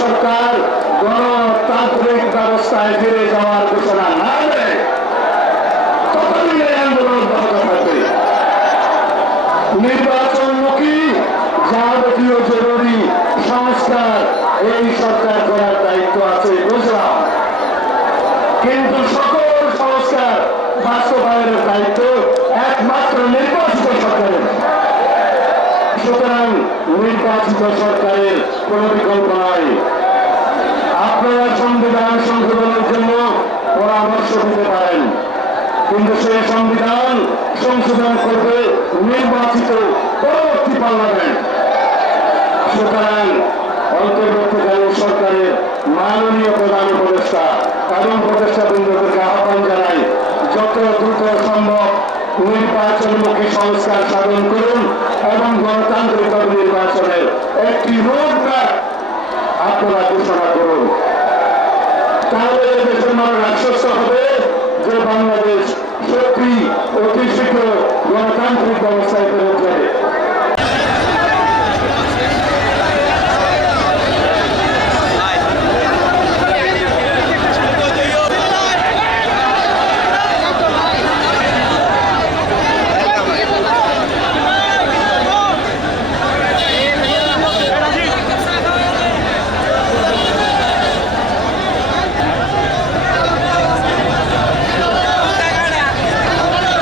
সরকার গণতান্ত্রিক ব্যবস্থায় ফিরে যাওয়ার ঘোষণা না দেয় ততদিন এই আন্দোলন অব্যাহত থাকবে। নির্বাচনমুখী যাবতীয় জরুরি সংস্কার এই সরকার করার দায়িত্ব আছে বুঝলাম, কিন্তু সকল সংস্কার বাস্তবায়নের দায়িত্ব একমাত্র নির্বাচিত সরকারের। সুতরাং নির্বাচিত সরকারের কোন বিকল্প নাই। আপনারা সংবিধান সংশোধনের জন্য পরামর্শ দিতে পারেন, কিন্তু সেই সংবিধান সংশোধন করবে নির্বাচিত পরবর্তী পার্লামেন্ট। সুতরাং অন্তর্বর্তীকালীন সরকারের মাননীয় প্রধান উপদেষ্টা এবং উপদেষ্টাবৃন্দকে আহ্বান জানাই, যত দ্রুত সম্ভব নির্বাচনমুখী সংস্কার সাধন করুন এবং গণতান্ত্রিক নির্বাচনের একটি রোডম্যাপ আপনারা ঘোষণা করুন। তাহলে দেশের মানুষ আশ্বস্ত হবে যে বাংলা